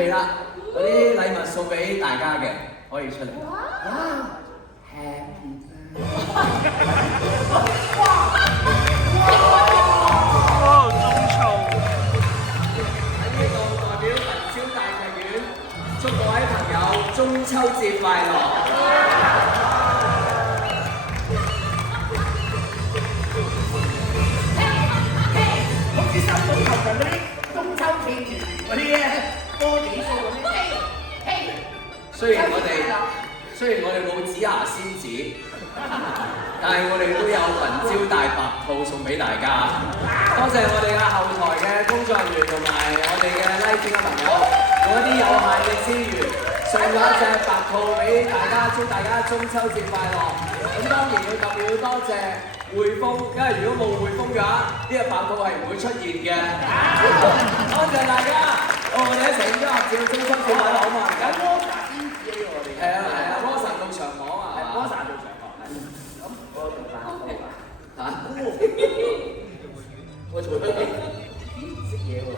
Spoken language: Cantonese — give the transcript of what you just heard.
備啦，嗰啲禮物送俾大家嘅，可以出嚟。哇 ！Happy Birthday！中秋。喺呢度代表文超大劇院，祝各位朋友中秋節快樂！好似收到頭上嗰啲中秋片團嗰啲咧，波子數嗰啲，嘿，雖然我哋冇紫牙仙子，但係我哋都有文招大白兔送俾大家。多謝我哋嘅後台嘅工作人員同埋我哋嘅拉片嘅朋友，用一啲有限嘅資源送咗一隻白兔俾大家，祝大家中秋節快樂。咁當然要特別要多謝匯豐，因為如果冇匯豐嘅話，呢隻白兔係唔會出現嘅。多謝大家，我哋一齊影張合照，中秋節快樂好嘛？有摩薩仙子喎，我哋係啊係啊，摩神到長網啊，摩薩到長角，咁我做白兔嚇，我做咗啲咦識嘢喎。